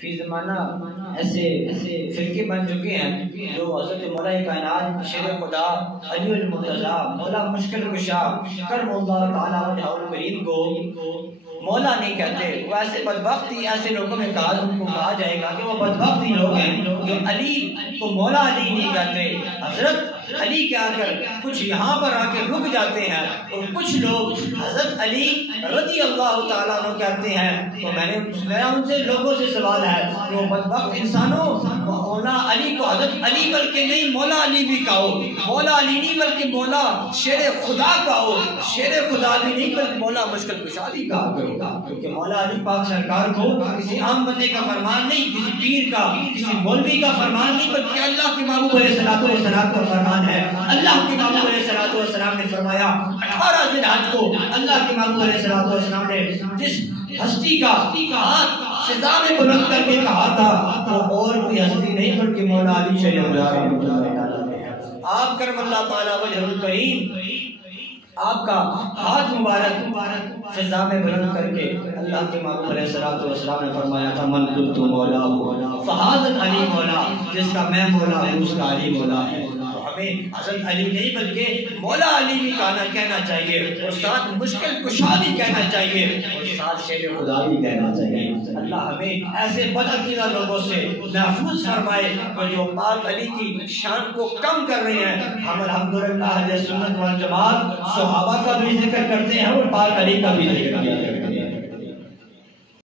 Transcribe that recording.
فی زمانہ ایسے فرقے بن چکے ہیں جو حضرت مولا کائنات شیر خدا علی المرتضیٰ مولا مشکل کشا کرم اللہ تعالیٰ وجہ الکریم کو مولا نہیں کہتے. وہ ایسے بدبختی ایسے لوگوں میں کہا جائے گا کہ وہ بدبختی لوگ ہیں جو علی کو مولا علی نہیں کہتے. حضرت علی کے آ کر کچھ یہاں پر آ کے رک جاتے ہیں اور کچھ لوگ حضرت علی رضی اللہ تعالیٰ عنہ کہتے ہیں. تو میرا ان سے لوگوں سے سوال ہے کہ وہ بدبخت انسانوں مولا علی کو حضرت علی بلکہ نہیں مولا علی بھی کہو, مولا علی نہیں بلکہ مولا شیر خدا کہو, شیر خدا بھی نہیں بلکہ مولا مشکل کشا بھی کہا کرو. کیونکہ مولا علی پاک سرکار کو کسی عام بندے کا فرمان نہیں, کسی پیر کا کسی مولوی کا فرمان نہیں, بلکہ اللہ کے محبوب علیہ الصلوۃ والسلام کا فرمان ہے. اللہ کے محبوب علیہ الصلوۃ والسلام نے فرمایا 18 ذی الحج کو اللہ کے محبوب علیہ الصلوۃ والسلام نے جس ہستی کا ہاتھ سزا میں بلند کر کے کہا تھا وہ اور کوئی ہستی نہیں بلکہ مولا علی شریف اللہ رحمۃ اللہ تعالی ہے. آپ کرم اللہ تعالی وجہ الکریم آپ کا ہاتھ مبارک فضا میں بلند کر کے اللہ کے محبوب علیہ الصلوۃ والسلام نے فرمایا تھا من کنت مولا فہذا علی مولا, جس کا میں مولا ہوں اس کا علی مولا ہے. ہمیں حضرت علی نہیں بلکہ مولا علی بھی کہنا چاہیے اور ساتھ مشکل کشا بھی کہنا چاہیے اور ساتھ شیر خدا بھی کہنا چاہیے. اللہ ہمیں ایسے بدعقیدہ لوگوں سے محفوظ فرمائے جو پاک علی کی شان کو کم کر رہے ہیں. ہم الحمدللہ اہل سنت والجماعت صحابہ کا بھی ذکر کرتے ہیں اور پاک علی کا بھی ذکر کرتے ہیں.